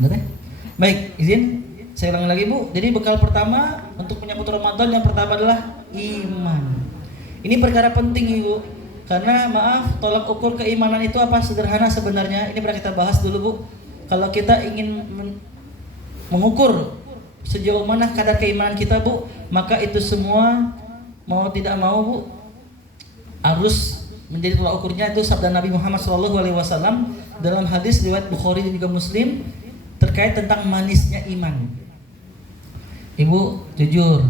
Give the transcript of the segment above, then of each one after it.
Benar ya? Baik, izin saya ulangi lagi Bu. Jadi bekal pertama untuk menyambut Ramadan yang pertama adalah iman. Ini perkara penting Ibu. Karena maaf, tolak ukur keimanan itu apa? Sederhana sebenarnya. Ini pernah kita bahas dulu Bu. Kalau kita ingin mengukur sejauh mana kadar keimanan kita Bu, maka itu semua mau tidak mau Bu harus menjadi tolak ukurnya itu sabda Nabi Muhammad SAW dalam hadis riwayat Bukhari dan juga Muslim terkait tentang manisnya iman. Ibu jujur,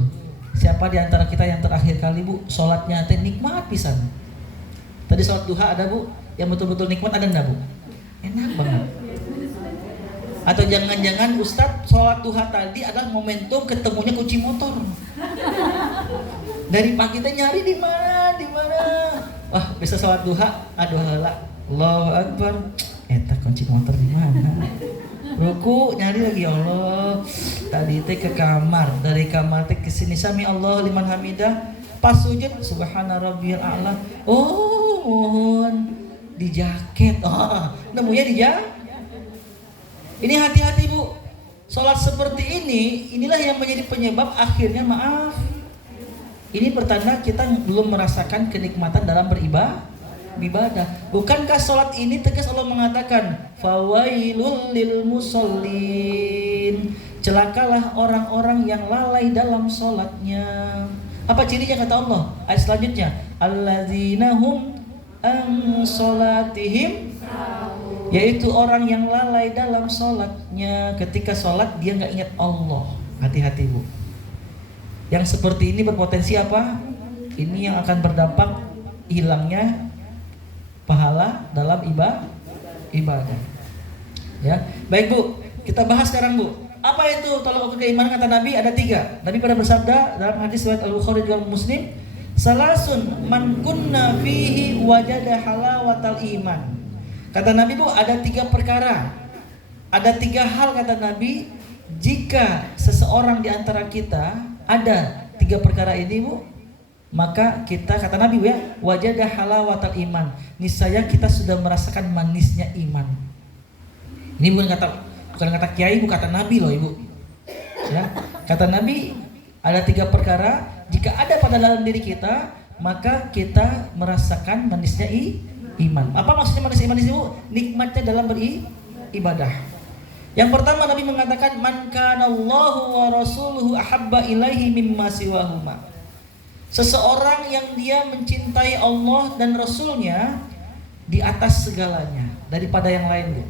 siapa di antara kita yang terakhir kali Bu sholatnya teh nikmat pisan? Tadi sholat duha ada Bu, yang betul-betul nikmat ada enggak Bu? Enak banget. Atau jangan-jangan Ustadz sholat duha tadi adalah momentum ketemunya kunci motor. Dari pagi teh nyari di mana, di mana. Wah, bisa sholat duha, aduh heula. Allahu Akbar. Eta kunci motor di mana? Ruku nyari lagi, Allah. Tadi teh ke kamar, dari kamar teh ke sini sami Allah liman hamidah. Pas sujud subhana rabbiyal a'la. Oh, mohon di jaket. Oh, nemunya di jaket. Ini hati-hati Bu. Sholat seperti ini, inilah yang menjadi penyebab akhirnya maaf. Ini pertanda kita belum merasakan kenikmatan dalam beribadah. Bukankah sholat ini tegas Allah mengatakan, fawailul lil musallin. Celakalah orang-orang yang lalai dalam sholatnya. Apa cirinya kata Allah? Ayat selanjutnya, alladzina hum an sholatihim, yaitu orang yang lalai dalam sholatnya. Ketika sholat dia nggak ingat Allah. Hati-hati Bu. Yang seperti ini berpotensi apa? Ini yang akan berdampak hilangnya pahala dalam ibadah. Ya, baik Bu. Kita bahas sekarang Bu. Apa itu tolak ukur keimanan kata Nabi? Ada 3. Nabi pada bersabda dalam hadis riwayat Al-Bukhari dan Muslim, salasun man kunna fihi wajada halawatal iman. Kata Nabi Bu, ada 3 perkara. Ada 3 hal kata Nabi, jika seseorang di antara kita ada 3 perkara ini Bu, maka kita kata Nabi Bu ya, wajada halawatal iman. Niscaya kita sudah merasakan manisnya iman. Ini bukan kata kiai, bukan kata Nabi loh Ibu. Ya, kata Nabi ada 3 perkara, jika ada pada dalam diri kita, maka kita merasakan manisnya iman. Apa maksudnya manis iman itu? Nikmatnya dalam beribadah. Yang pertama Nabi mengatakan man kana Allahu wa rasuluhu ahabba ilaihi mimma siwahuma. Seseorang yang dia mencintai Allah dan Rasulnya di atas segalanya daripada yang lain.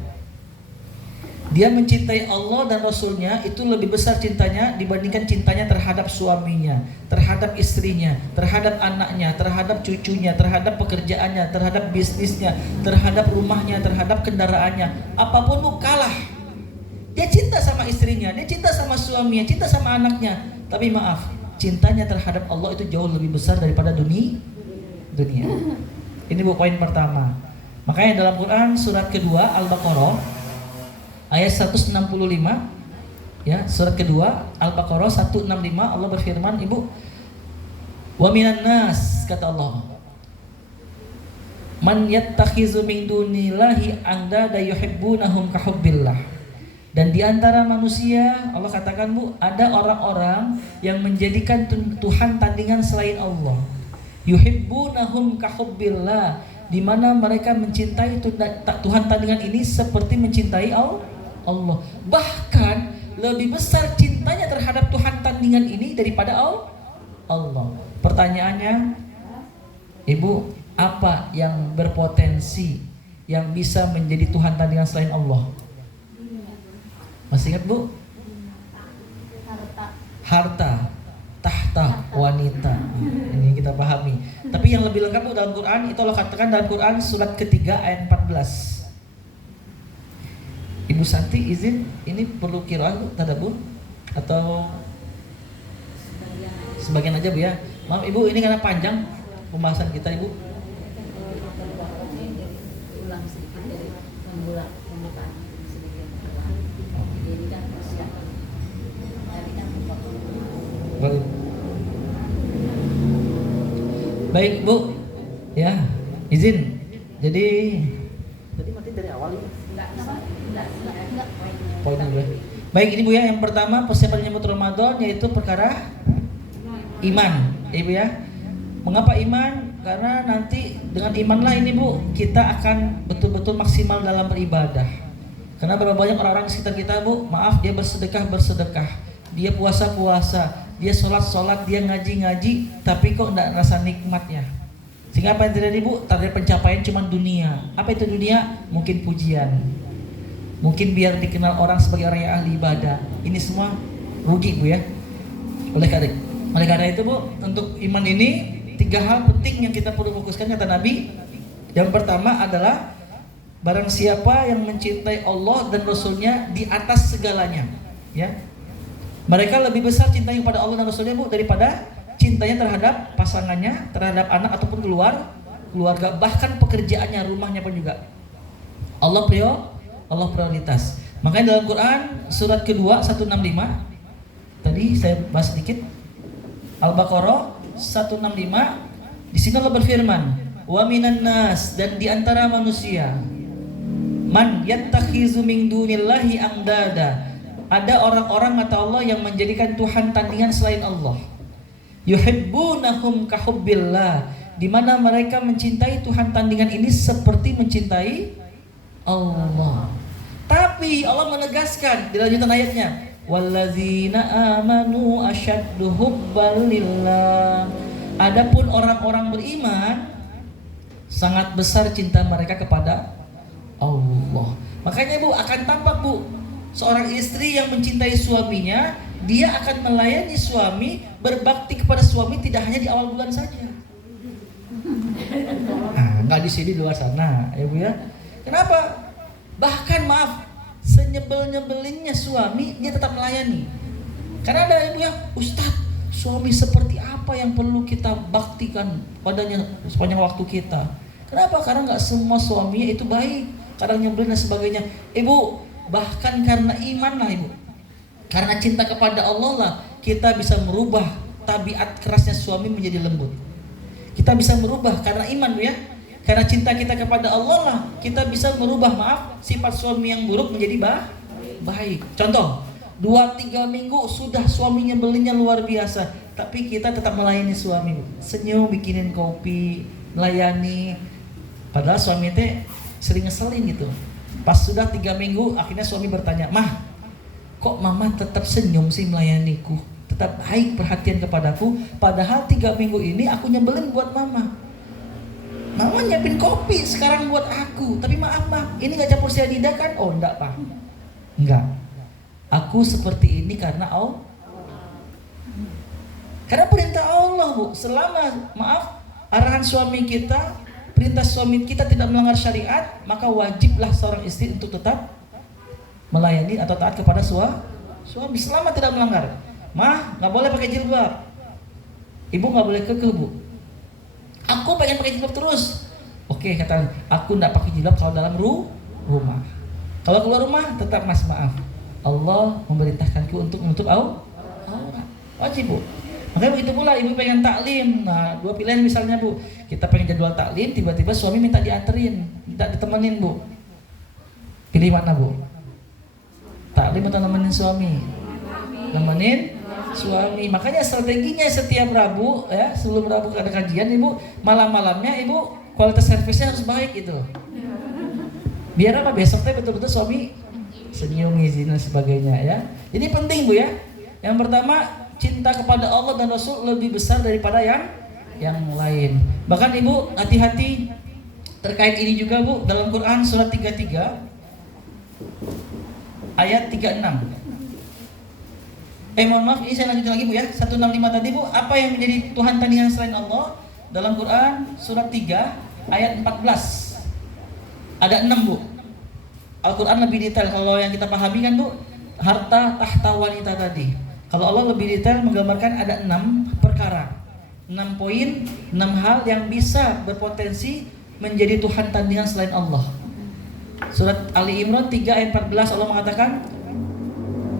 Dia mencintai Allah dan Rasulnya itu lebih besar cintanya dibandingkan cintanya terhadap suaminya, terhadap istrinya, terhadap anaknya, terhadap cucunya, terhadap pekerjaannya, terhadap bisnisnya, terhadap rumahnya, terhadap kendaraannya. Apapun Bu kalah. Dia cinta sama istrinya, dia cinta sama suaminya, cinta sama anaknya. Tapi maaf, cintanya terhadap Allah itu jauh lebih besar daripada dunia. Ini Bu poin pertama. Makanya dalam Quran surat kedua Al-Baqarah ayat 165, ya, surat kedua Al-Baqarah 165 Allah berfirman, Ibu, wa minan nas, kata Allah, man yattakhizu min dunillahi andada yuhibbunahum kahubbillah. Dan di antara manusia Allah katakan Bu, ada orang-orang yang menjadikan Tuhan tandingan selain Allah. Yuhibbunahum kahubbillah, di mana mereka mencintai Tuhan tandingan ini seperti mencintai Allah. Bahkan lebih besar cintanya terhadap Tuhan tandingan ini daripada Allah. Pertanyaannya, Ibu, apa yang berpotensi yang bisa menjadi Tuhan tandingan selain Allah? Masih ingat Bu? Harta, tahta, wanita. Ini kita pahami. Tapi yang lebih lengkap Bu dalam Quran itu Allah katakan dalam Quran surat ketiga ayat 14. Ibu Santi izin, ini perlu qiraah Bu, tadabbur atau sebagian aja Bu ya. Maaf Ibu, ini karena panjang pembahasan kita Ibu. Ulang sedikit dari pembukaan sedikit. Jadi kan persiapan. Tadi kan Baik Bu, ya izin. Jadi tadi mati dari awal ya? Enggak. poinnya Bu ya. Baik ini Bu ya, yang pertama persiapan menyambut Ramadan yaitu perkara iman, Ibu ya. Mengapa iman? Karena nanti dengan imanlah ini Bu, kita akan betul-betul maksimal dalam beribadah. Karena berapa banyak orang-orang di sekitar kita Bu, maaf, dia bersedekah, dia puasa, dia sholat, dia ngaji, tapi kok enggak rasa nikmatnya. Sehingga apa yang terjadi Bu? Target pencapaian cuma dunia. Apa itu dunia? Mungkin pujian, mungkin biar dikenal orang sebagai orang yang ahli ibadah. Ini semua rugi Bu ya. Oleh karena itu Bu, untuk iman ini 3 hal penting yang kita perlu fokuskan kata Nabi. Yang pertama adalah barang siapa yang mencintai Allah dan Rasulnya di atas segalanya, ya. Mereka lebih besar cintanya kepada Allah dan Rasulnya Bu daripada cintanya terhadap pasangannya, terhadap anak ataupun keluarga, bahkan pekerjaannya, rumahnya pun juga. Allah prioritas. Makanya dalam Quran surat kedua 165 tadi saya bahas sedikit, Al-Baqarah 165, di sini Allah berfirman, wa minan nas, dan di antara manusia, man yattakhizu min dunillahi andada, ada orang-orang kata Allah yang menjadikan Tuhan tandingan selain Allah. Yuhibbunahum kahubbillah, di mana mereka mencintai Tuhan tandingan ini seperti mencintai Allah. Tapi Allah menegaskan di lanjutan ayatnya, walladzina amanu asyaddu hubban lillah. Adapun orang-orang beriman sangat besar cinta mereka kepada Allah. Makanya Bu, akan tampak Bu, seorang istri yang mencintai suaminya, dia akan melayani suami, berbakti kepada suami tidak hanya di awal bulan saja. Nggak di sini, di luar sana, ya Bu ya. Kenapa? Bahkan maaf, senyebel-nyebelinnya suami, dia tetap melayani. Karena ada Ibu ya, Ustadz, suami seperti apa yang perlu kita baktikan padanya sepanjang waktu kita. Kenapa? Karena nggak semua suaminya itu baik, kadang nyebelin dan sebagainya. Ibu, bahkan karena iman lah Ibu, karena cinta kepada Allah lah, kita bisa merubah tabiat kerasnya suami menjadi lembut. Kita bisa merubah karena iman Bu ya. Karena cinta kita kepada Allah lah, kita bisa merubah sifat suami yang buruk menjadi baik. Contoh, 2-3 minggu sudah suaminya belinya luar biasa, tapi kita tetap melayani suami, senyum, bikinin kopi, melayani. Padahal suami teh sering ngeselin gitu. Pas sudah 3 minggu, akhirnya suami bertanya, "Mah, kok mama tetap senyum sih melayaniku? Tetap baik perhatian kepadaku, padahal 3 minggu ini aku nyebelin buat mama. Mama nyiapin kopi sekarang buat aku, tapi maaf Mah, ini gak campur cyanida kan?" "Oh enggak Pak, enggak. Aku seperti ini karena Allah." Karena perintah Allah Bu, selama arahan suami kita, perintah suami kita tidak melanggar syariat, maka wajiblah seorang istri untuk tetap melayani atau taat kepada suami selama tidak melanggar. "Mah, nggak boleh pakai jilbab." Ibu nggak boleh kekeh Bu. "Aku pengen pakai jilbab terus." "Oke," kata, "aku nggak pakai jilbab kalau dalam rumah. Kalau keluar rumah tetap maaf. Allah memerintahkanku untuk menutup aurat." Wajib Bu. Makanya begitu pula ibu pengen taklim. Nah, 2 pilihan misalnya Bu, kita pengen jadwal taklim, tiba-tiba suami minta dianterin, minta ditemenin Bu. Pilih mana Bu? Taklim atau nemenin suami? Nemenin suami. Makanya strateginya setiap Rabu ya, sebelum Rabu ada kajian Ibu, malam-malamnya Ibu kualitas servisnya harus baik gitu. Biar apa? Besoknya betul-betul suami senyum, izin dan sebagainya ya. Jadi penting Bu ya. Yang pertama, cinta kepada Allah dan Rasul lebih besar daripada yang lain. Bahkan Ibu hati-hati terkait ini juga Bu, dalam Quran surat 33 ayat 36. Mohon maaf, ini saya lanjutin lagi Bu ya. 165 tadi Bu, apa yang menjadi Tuhan tandingan selain Allah? Dalam Quran surat 3 ayat 14. Ada 6 Bu. Al-Quran lebih detail. Kalau yang kita pahami kan Bu, harta tahta wanita tadi. Kalau Allah lebih detail menggambarkan ada 6 perkara, 6 poin, 6 hal yang bisa berpotensi menjadi Tuhan tandingan selain Allah. Surat Ali Imran 3 ayat 14 Allah mengatakan,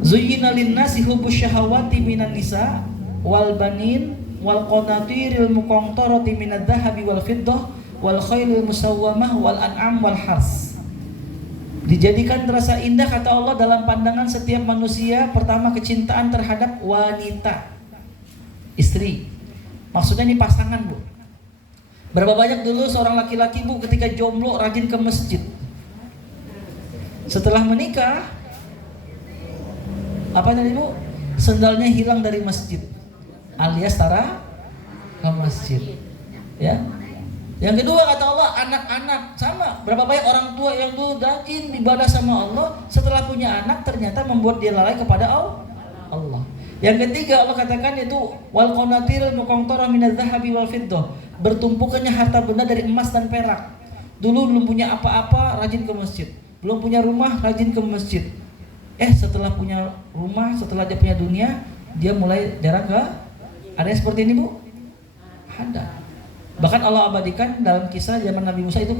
Zuyyina lin-nasi hubbus syahawati minan nisa wal banin wal qanatiril muqantarati minadh-dhahabi wal fiddah wal khailil musawwamah wal an'am wal hars. Dijadikan terasa indah kata Allah dalam pandangan setiap manusia. Pertama, kecintaan terhadap wanita, istri. Maksudnya ini pasangan, Bu. Berapa banyak dulu seorang laki-laki, Bu, ketika jomblo rajin ke masjid. Setelah menikah, apa tadi, Bu? Sendalnya hilang dari masjid, alias tara ke masjid. Ya. Yang kedua kata Allah, anak-anak sama. Berapa banyak orang tua yang dulu rajin ibadah sama Allah, setelah punya anak ternyata membuat dia lalai kepada Allah. Yang ketiga Allah katakan itu wal qanatirul muqantarah minadz zahabi wal fiddah. Bertumpukannya harta benda dari emas dan perak. Dulu belum punya apa-apa, rajin ke masjid. Belum punya rumah, rajin ke masjid. Setelah punya rumah, setelah dia punya dunia, dia mulai jarang ke. Ada yang seperti ini, Bu? Ada. Bahkan Allah abadikan dalam kisah zaman Nabi Musa itu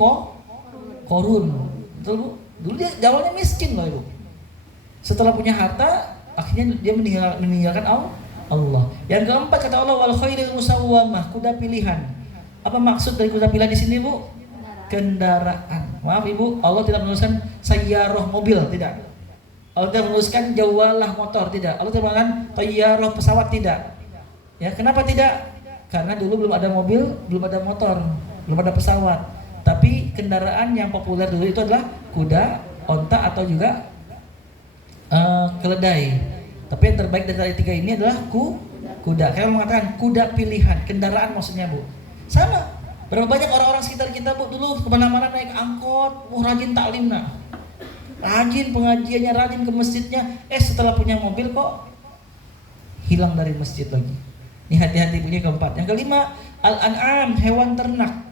korun. Betul, Bu? Dulu dia awalnya miskin loh, Ibu. Setelah punya harta, akhirnya dia meninggalkan Allah. Yang keempat kata Allah wal khairil musawwamah, kuda pilihan. Apa maksud dari kuda pilihan di sini, Bu? Kendaraan. Maaf Ibu, Allah tidak menuliskan sayyarah mobil, tidak. Allah tidak menuliskan jawalah motor, tidak. Allah tidak menuliskan tayyarah pesawat, tidak. Ya, kenapa tidak? Karena dulu belum ada mobil, belum ada motor, belum ada pesawat. Tapi kendaraan yang populer dulu itu adalah kuda, onta atau juga keledai. Tapi yang terbaik dari tiga ini adalah kuda. Saya mengatakan kuda pilihan, kendaraan maksudnya, Bu. Sama. Berapa banyak orang-orang sekitar kita, Bu, dulu kemana-mana naik angkot, rajin taklim, rajin pengajiannya, rajin ke masjidnya. Setelah punya mobil kok hilang dari masjid lagi. Ini hati-hati bunyi keempat. Yang kelima, al-an'am, hewan ternak.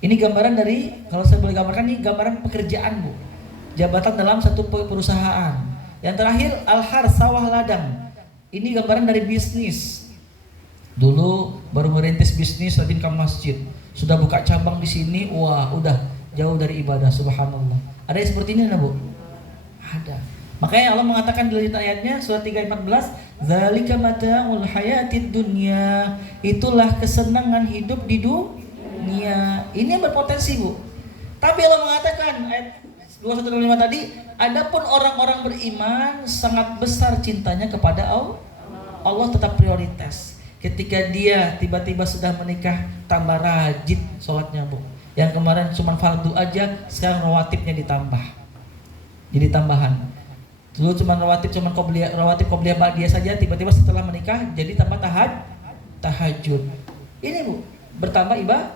Ini gambaran dari, kalau saya boleh gambarkan, ini gambaran pekerjaan, Bu. Jabatan dalam satu perusahaan. Yang terakhir, al-har, sawah ladang. Ini gambaran dari bisnis. Dulu baru merintis bisnis, rajin ke masjid. Sudah buka cabang di sini, wah udah jauh dari ibadah, subhanallah. Ada yang seperti ini, Bu? Ada. Makanya Allah mengatakan di ayatnya surat 3:14, "Dzalika mata'ul hayatid dunya." Itulah kesenangan hidup di dunia. Ini yang berpotensi, Bu. Tapi Allah mengatakan ayat 21:5 tadi, adapun orang-orang beriman sangat besar cintanya kepada Allah. Allah tetap prioritas. Ketika dia tiba-tiba sudah menikah, tambah rajin sholatnya, Bu. Yang kemarin cuma fardu aja, sekarang rawatibnya ditambah. Jadi tambahan. Dulu cuma rawatib qobliyah ba'diyah saja, tiba-tiba setelah menikah jadi tambah tahajud. Ini, Bu, bertambah ibadah.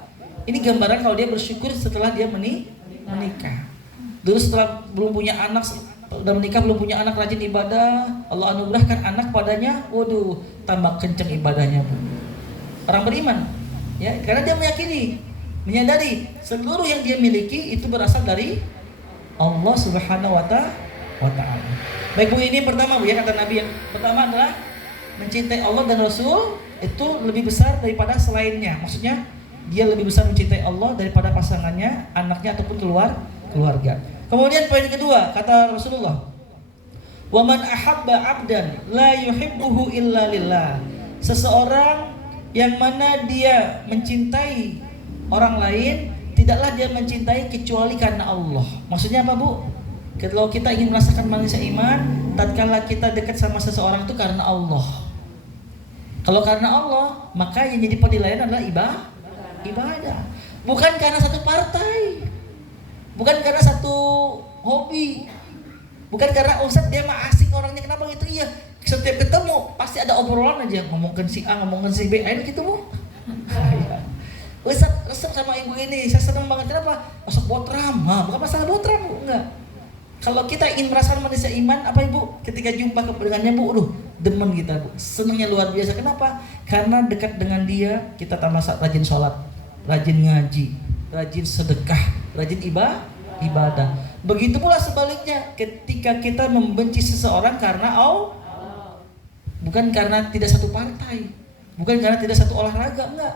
Ini gambaran kalau dia bersyukur setelah dia menikah. Dulu setelah belum punya anak, udah menikah belum punya anak, rajin ibadah, Allah anugerahkan anak padanya, waduh, tambah kenceng ibadahnya, Bu. Orang beriman, ya, karena dia menyadari seluruh yang dia miliki itu berasal dari Allah Subhanahu wa Ta'ala. Baik, Bu, ini pertama, Bu, ya, kata Nabi yang pertama adalah mencintai Allah dan Rasul itu lebih besar daripada selainnya. Maksudnya dia lebih besar mencintai Allah daripada pasangannya, anaknya ataupun keluarga. Kemudian poin kedua kata Rasulullah, "Wa man ahabba 'abdan la yuhibbuhu illa lillah." Seseorang yang mana dia mencintai orang lain, tidaklah dia mencintai kecuali karena Allah. Maksudnya apa, Bu? Kalau kita ingin merasakan manisnya iman, tatkala kita dekat sama seseorang itu karena Allah. Kalau karena Allah, maka yang jadi penilaian adalah ibadah. Bukan karena satu partai, bukan karena satu hobi, bukan karena Ustadz dia mah asik orangnya, kenapa gitu. Iya, setiap ketemu pasti ada obrolan aja, ngomongin si A, ngomongin si B, ayo gitu, Bu. Ustadz resep sama ibu ini, saya senang banget. Kenapa? Masuk botram, bukan masalah botram, Bu, enggak. Kalau kita ingin merasakan manusia iman, apa Ibu? Ketika jumpa dengannya, Bu, demen kita, Bu. Senangnya luar biasa. Kenapa? Karena dekat dengan dia, kita tambah rajin sholat, rajin ngaji, rajin sedekah, rajin ibadah. Begitu pula sebaliknya, ketika kita membenci seseorang karena Allah, bukan karena tidak satu partai, bukan karena tidak satu olahraga, enggak.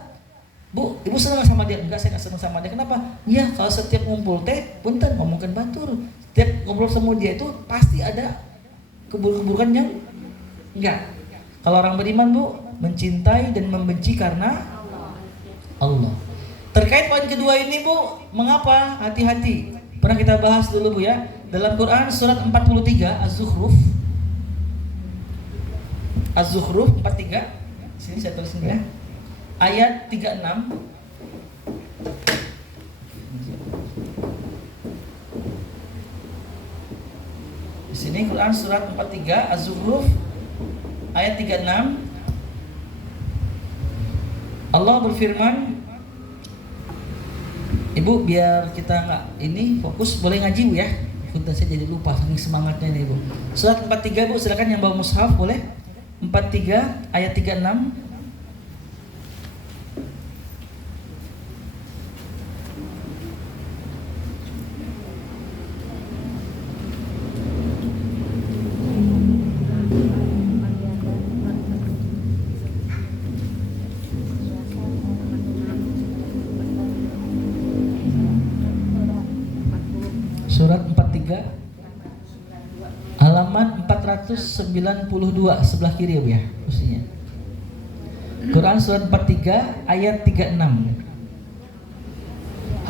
Bu, Ibu senang sama dia? Enggak, saya enggak senang sama dia. Kenapa? Ya, kalau setiap ngumpul punten ngomongkan batur. Setiap ngobrol sama dia itu pasti ada keburukan yang enggak. Kalau orang beriman, Bu, mencintai dan membenci karena Allah. Terkait poin kedua ini, Bu, mengapa? Hati-hati. Pernah kita bahas dulu Bu ya. Dalam Quran surat 43 Az-Zukhruf. Az-Zukhruf 43. Sini saya tulisin ya. Ayat 36. Di sini Quran surat 43 Az-Zukhruf ayat 36. Allah berfirman, Ibu biar kita nggak ini fokus, boleh ngaji Bu ya. Udah saya jadi lupa saking semangatnya nih Bu. Surat 43 Bu, silakan yang bawa mushaf boleh. 43 ayat 36. Surat 43 halaman 492 sebelah kiri ya posisinya. Quran surat 43 ayat 36.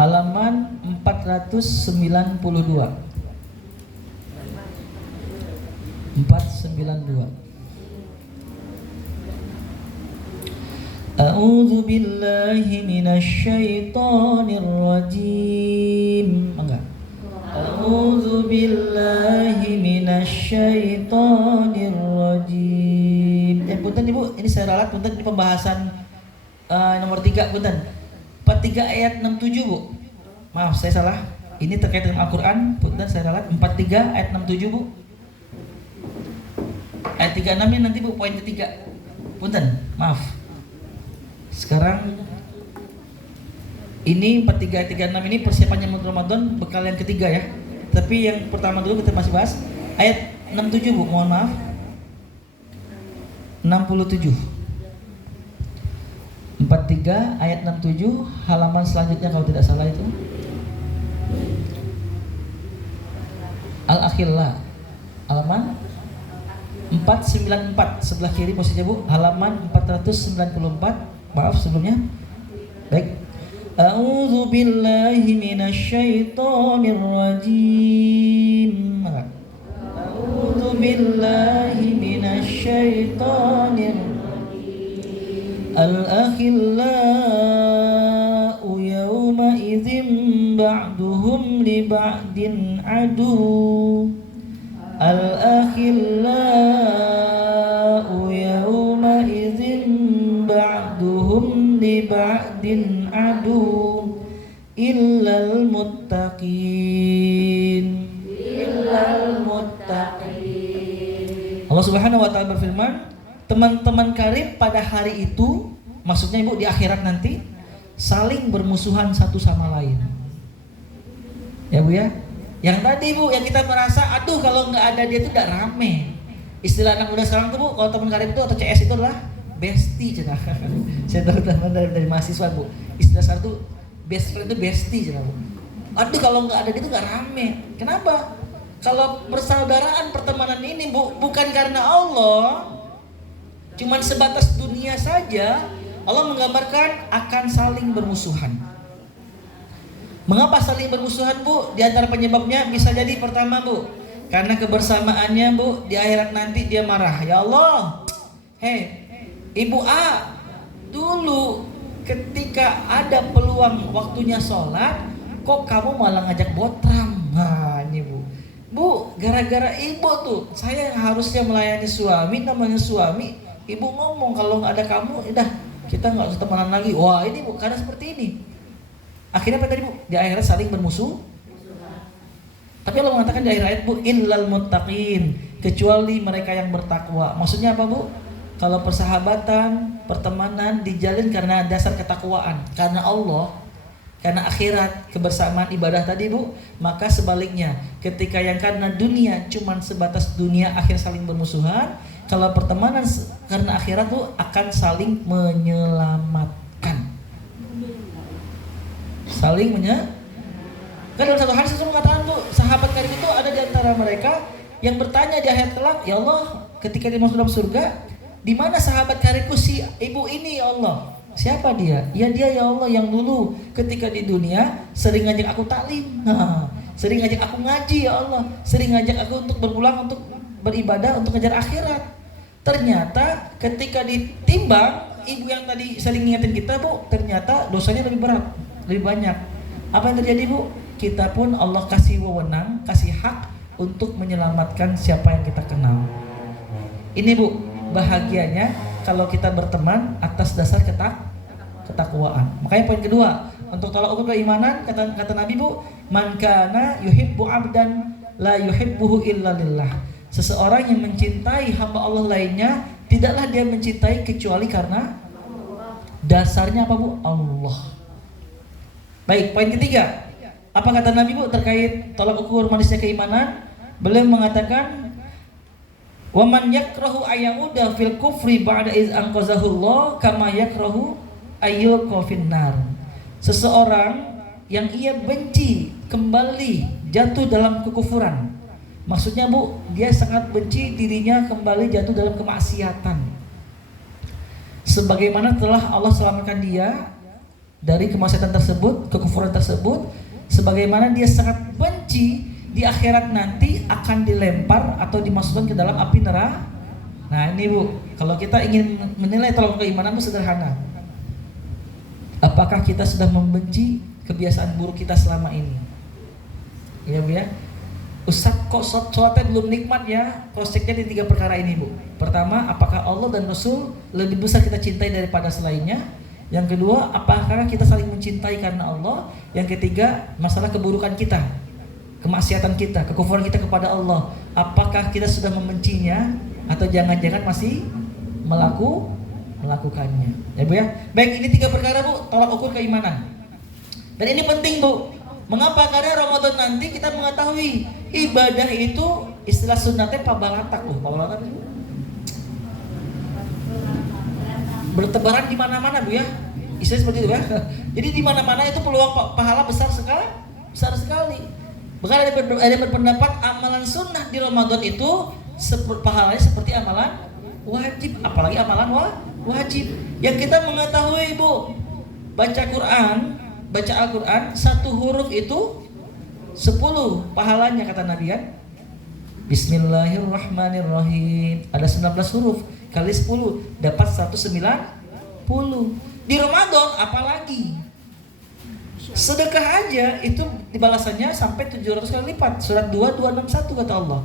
Halaman 492. 492. A'udzu billahi minasy syaithanir rajim. Enggak. A'udzu billahi minasyaitonir rajim. Punten Ibu, ini saya ralat punten ini pembahasan nomor 3 punten. 43 ayat 67 Bu. Maaf saya salah. Ini terkait dengan Al-Qur'an, punten saya ralat 43 ayat 67 Bu. Ayat 36 ini nanti Bu poin ketiga. Punten, maaf. Sekarang ini 43 ayat 36 ini persiapannya Ramadan bekal yang ketiga ya. Tapi yang pertama dulu kita masih bahas ayat 67 Bu, mohon maaf. 67. 43 ayat 67 halaman selanjutnya kalau tidak salah itu. Al-Akhillah. Halaman 494 sebelah kiri posisinya Bu, halaman 494. Maaf sebelumnya. Baik. A'udzu billahi minasyaitonir rajim. A'udzu billahi minasyaitonir rajim. Al-akhillau yawma idzin ba'duhum li ba'din adu. Al-akhillau yawma idzin ba'duhum li ba'din adu illal muttaqin. Allah Subhanahu wa taala berfirman, teman-teman karib pada hari itu, maksudnya Ibu di akhirat nanti, saling bermusuhan satu sama lain. Ya Bu ya. Yang tadi Bu, yang kita merasa aduh kalau nggak ada dia itu nggak rame. Istilah anak muda sekarang tuh Bu, kalau teman karib itu atau CS itu adalah bestie cenah. Saya tahu teman dari mahasiswa Bu. Istilah sekarang tuh best friend itu bestie cenah Bu. Aduh kalau nggak ada dia itu nggak rame. Kenapa? Kalau persaudaraan pertemanan ini Bu, bukan karena Allah, cuman sebatas dunia saja, Allah menggambarkan akan saling bermusuhan. Mengapa saling bermusuhan Bu? Di antara penyebabnya bisa jadi pertama Bu, karena kebersamaannya Bu, di akhirat nanti dia marah. Ya Allah, hei Ibu A, dulu ketika ada peluang waktunya sholat, kok kamu malah ngajak botram? Nah ini Bu, gara-gara Ibu tuh, saya yang harusnya melayani suami, namanya suami, Ibu ngomong kalau nggak ada kamu, udah kita nggak usah temenan lagi. Wah ini Bu, karena seperti ini. Akhirnya apa tadi Bu? Di akhirat saling bermusuh. Tapi Allah mengatakan di akhir ayat Bu, illal muttaqin, kecuali mereka yang bertakwa. Maksudnya apa Bu? Kalau persahabatan, pertemanan dijalin karena dasar ketakwaan, karena Allah, karena akhirat, kebersamaan ibadah tadi Bu, maka sebaliknya, ketika yang karena dunia cuman sebatas dunia akhir saling bermusuhan, kalau pertemanan karena akhirat tuh akan saling menyelamatkan. Saling kan dalam satu hadis Rasul mengatakan tuh, sahabat karib itu ada di antara mereka yang bertanya di akhirat kelak, ya Allah, ketika dia masuk dalam surga, di mana sahabat karibku si ibu ini ya Allah? Siapa dia? Ya dia ya Allah yang dulu ketika di dunia sering ngajak aku taklim. Nah, sering ngajak aku ngaji ya Allah, sering ngajak aku untuk berulang, untuk beribadah, untuk kejar akhirat. Ternyata ketika ditimbang, ibu yang tadi sering ngingetin kita Bu, ternyata dosanya lebih berat, lebih banyak. Apa yang terjadi Bu? Kita pun Allah kasih wewenang, kasih hak untuk menyelamatkan siapa yang kita kenal. Ini Bu, bahagianya kalau kita berteman atas dasar ketakwaan. Makanya poin kedua, untuk tolak ukur keimanan, kata Nabi Bu, man kana yuhibbu abdan la yuhibbuhu illa lillah. Seseorang yang mencintai hamba Allah lainnya, tidaklah dia mencintai kecuali karena dasarnya apa Bu? Allah. Baik, poin ketiga. Apa kata Nabi Bu terkait tolak ukur manisnya keimanan? Beliau mengatakan, wa man yakrahu ayyuda fil kufri ba'da iz anqazahu Allah kama yakrahu ayyulqa finnar. Seseorang yang ia benci kembali jatuh dalam kekufuran. Maksudnya Bu, dia sangat benci dirinya kembali jatuh dalam kemaksiatan. Sebagaimana telah Allah selamatkan dia dari kemaksiatan tersebut, kekufuran tersebut, sebagaimana dia sangat benci di akhirat nanti akan dilempar atau dimasukkan ke dalam api neraka. Nah ini Bu, kalau kita ingin menilai tolak keimanan itu sederhana. Apakah kita sudah membenci kebiasaan buruk kita selama ini? Ya Bu ya. Ustaz kok sholatnya belum nikmat ya? Cross-checknya di 3 perkara ini Bu. Pertama, apakah Allah dan Rasul lebih besar kita cintai daripada selainnya? Yang kedua, apakah kita saling mencintai karena Allah? Yang ketiga, masalah keburukan kita, kemaksiatan kita, kekufuran kita kepada Allah. Apakah kita sudah membencinya atau jangan-jangan masih melakukannya? Ya Bu ya. Baik, ini 3 perkara Bu, tolak ukur keimanan. Dan ini penting Bu. Mengapa? Karena Ramadan nanti kita mengetahui ibadah itu istilah sunnatnya pabalatak loh. Pabalatak itu bertebaran di mana-mana Bu ya. Istilah seperti itu ya. Jadi di mana-mana itu peluang pahala besar sekali. Bahkan ada yang berpendapat amalan sunnah di Ramadan itu pahalanya seperti amalan wajib, apalagi amalan wajib. Yang kita mengetahui Bu, baca Al-Quran 1 huruf itu 10 pahalanya kata Nabi kan. Bismillahirrahmanirrahim, ada 19 huruf kali 10 dapat 190. Di Ramadan apalagi sedekah aja itu dibalasannya sampai 700 kali lipat. Surat 261 kata Allah.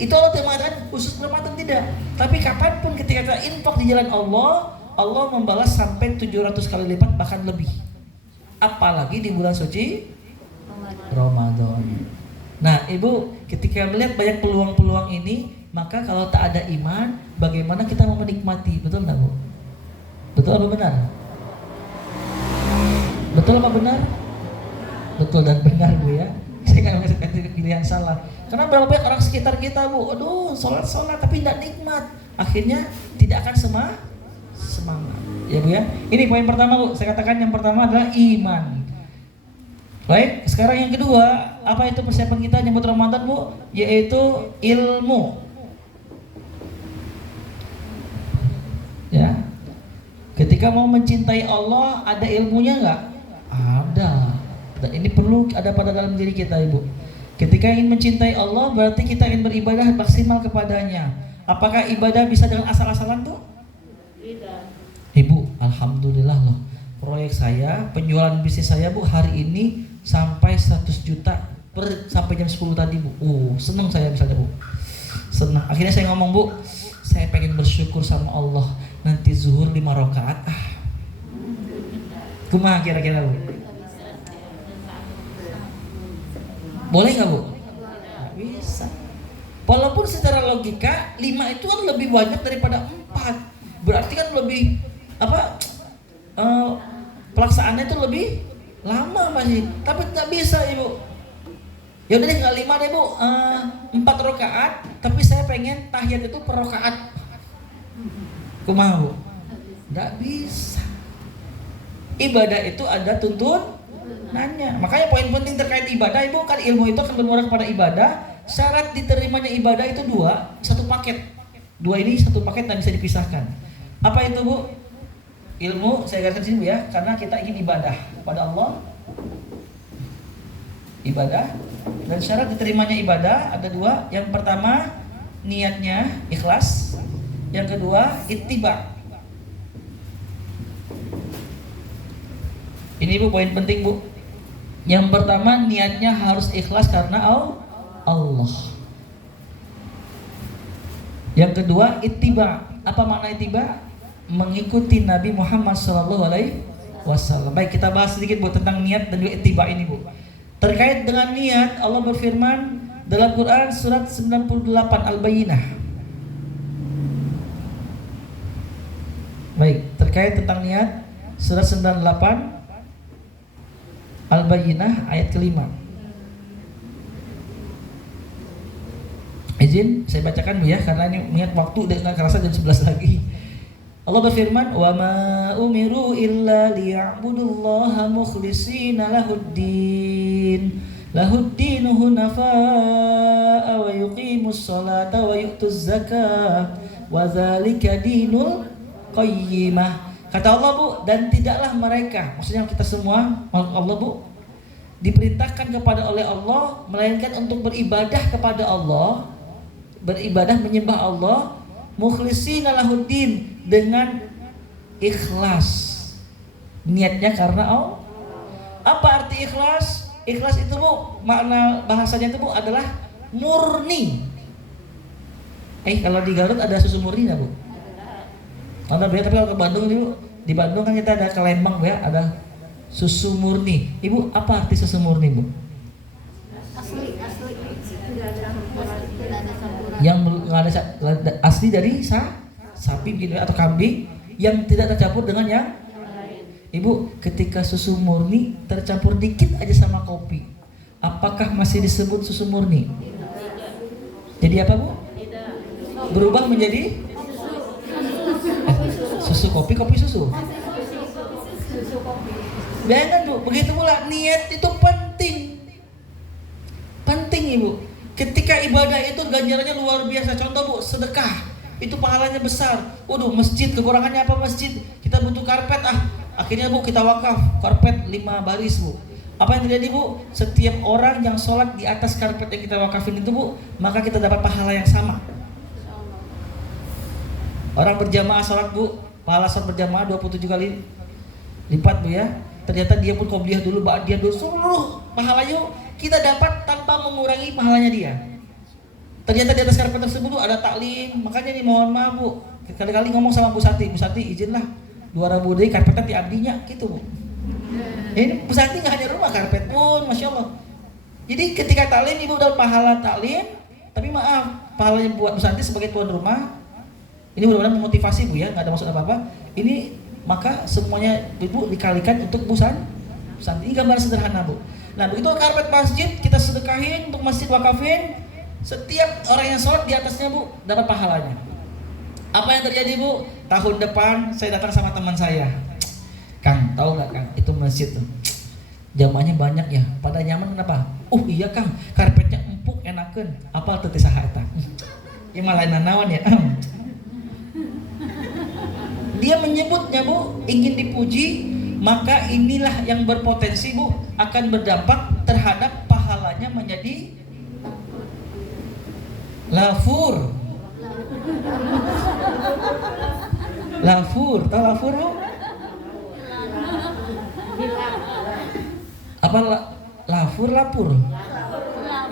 Itu Allah tidak mengatakan khusus Ramadan, tidak. Tapi kapanpun ketika kita infak di jalan Allah, Allah membalas sampai 700 kali lipat bahkan lebih. Apalagi di bulan suci Ramadan. Nah Ibu, ketika melihat banyak peluang-peluang ini, maka kalau tak ada iman, bagaimana kita mau menikmati? Betul nggak Bu? Betul apa benar? Betul apa benar? Betul dan benar Bu ya. Saya nggak mau kasih pilihan salah. Karena berapa banyak orang sekitar kita Bu, aduh sholat tapi tidak nikmat, akhirnya tidak akan semangat. Ya Bu ya. Ini poin pertama Bu. Saya katakan yang pertama adalah iman. Baik, sekarang yang kedua, apa itu persiapan kita nyambut Ramadan Bu? Yaitu ilmu. Ya. Ketika mau mencintai Allah, ada ilmunya nggak? Ada. Dan ini perlu ada pada dalam diri kita Ibu. Ketika ingin mencintai Allah, berarti kita ingin beribadah maksimal kepadanya. Apakah ibadah bisa dengan asal-asalan Bu? Tidak. Ibu, alhamdulillah loh, proyek saya, penjualan bisnis saya Bu, hari ini sampai 100 juta sampai jam 10 tadi Bu. Senang saya misalnya Bu. Senang. Akhirnya saya ngomong Bu, saya pengen bersyukur sama Allah. Nanti zuhur 5 rakaat. Kumaha kira-kira Bu? Boleh nggak Bu? Nggak bisa. Walaupun secara logika 5 itu kan lebih banyak daripada 4. Berarti kan lebih pelaksanaannya itu lebih lama masih, tapi tak bisa Ibu. Ya udah deh nggak 5 deh Bu, 4 rakaat, tapi saya pengen tahiyat itu per rakaat. Kumaha Bu? Nggak bisa. Ibadah itu ada tuntunannya. Makanya poin penting terkait ibadah Ibu, kan ilmu itu akan bermuara kepada ibadah. Syarat diterimanya ibadah itu 2, 1 paket. 2 ini 1 paket tak bisa dipisahkan. Apa itu Bu? Ilmu, saya gariskan sini Bu ya, karena kita ingin ibadah kepada Allah. ibadah. Dan syarat diterimanya ibadah ada dua. Yang pertama niatnya ikhlas. Yang kedua ittiba. Ini Bu poin penting Bu. Yang pertama niatnya harus ikhlas karena Allah. Yang kedua ittiba. Apa makna ittiba? Mengikuti Nabi Muhammad SAW. Baik, kita bahas sedikit Bu tentang niat dan juga ittiba ini Bu. Terkait dengan niat, Allah berfirman dalam Quran surat 98 Al-Bayyinah. Baik, terkait tentang niat surat 98 Al-Bayyinah ayat kelima. Izin saya bacakan Bu ya, karena ini niat waktu udah nggak kerasa jam 11 lagi. Allah berfirman, "Wa ma umiru illa liya'budullaha mukhlishina lahuddin hunafa'a wa yuqimus sholata wa yu'tuz zakah wa dzalika dinul qayyimah." Kata Allah Bu, dan tidaklah mereka, maksudnya kita semua makhluk Allah Bu, diperintahkan kepada oleh Allah melainkan untuk beribadah kepada Allah, beribadah menyembah Allah, mukhlishina lahuddin, dengan ikhlas. Niatnya karena Allah. Apa arti ikhlas? Ikhlas itu Bu, makna bahasanya itu Bu adalah murni. Kalau di Garut ada susu murni enggak Bu? Ada Bu ya, tapi kalau ke Bandung nih Bu, di Bandung kan kita ada ke Lembang Bu ya, ada susu murni. Ibu, apa arti susu murni Bu? Asli tidak ada campuran. Yang nggak ada asli dari sapi gitu atau kambing yang tidak tercampur dengan yang lain. Ibu, ketika susu murni tercampur dikit aja sama kopi, apakah masih disebut susu murni? Jadi apa Bu? Berubah menjadi susu kopi susu. Jangan Bu, begitu pula niat itu penting Ibu. Ketika ibadah itu ganjarannya luar biasa. Contoh Bu, sedekah itu pahalanya besar. Waduh, masjid kekurangannya apa masjid? Kita butuh karpet akhirnya Bu kita wakaf karpet 5 baris Bu. Apa yang terjadi Bu? Setiap orang yang sholat di atas karpet yang kita wakafin itu Bu, maka kita dapat pahala yang sama. Orang berjamaah sholat Bu, pahala sholat berjamaah 27 kali lipat Bu ya. Ternyata dia pun qobliyah dulu, ba'diyah dulu, seluruh pahalanya kita dapat tanpa mengurangi pahalanya dia. Ternyata di atas karpet tersebut Bu ada taklim. Makanya nih mohon maaf Bu, kali-kali ngomong sama Bu Sati izinlah 2.000 dari karpetnya di abdinya gitu Bu. Ini Bu Sati nggak hanya rumah karpet pun, Masya Allah. Jadi ketika taklim Ibu dapat pahala taklim, tapi maaf pahalanya buat Bu Sati sebagai tuan rumah. Ini mudah-mudahan memotivasi Bu ya, nggak ada maksud apa-apa. Ini maka semuanya Ibu dikalikan untuk Bu Santi. Ini gambar sederhana Bu. Nah begitu karpet masjid kita sedekahin untuk masjid wakafin. Setiap orang yang sholat di atasnya Bu dapat pahalanya. Apa yang terjadi Bu? Tahun depan saya datang sama teman saya. Kang, tahu nggak Kang? Itu masjid tuh jamaahnya banyak ya. Pada nyaman kenapa? Iya Kang, karpetnya empuk enakeun. Apa teu teh saha eta? Ieu mah lain nanaon ya. Dia menyebutnya Bu, ingin dipuji, maka inilah yang berpotensi Bu akan berdampak terhadap pahalanya menjadi lafur. Tahu lafur Bu? Apa lafur?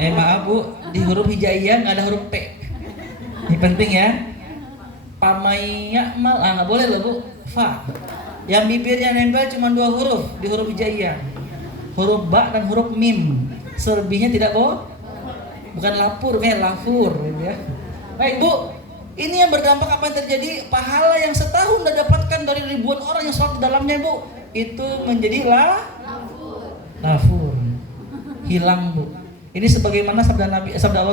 Maaf Bu, di huruf hijaiyah nggak ada huruf T. Ini penting ya. Pamaya mal, nggak boleh loh Bu. Fa. Yang bibirnya nempel cuma 2 huruf di huruf hijaiyah. Huruf ba dan huruf mim. Selebihnya tidak boh. Bukan lafur gitu ya. Baik Bu, ini yang berdampak apa yang terjadi? Pahala yang setahun Anda dapatkan dari ribuan orang yang sholat di dalamnya Bu, itu menjadi lafur. Hilang Bu. Ini sebagaimana sabda Allah,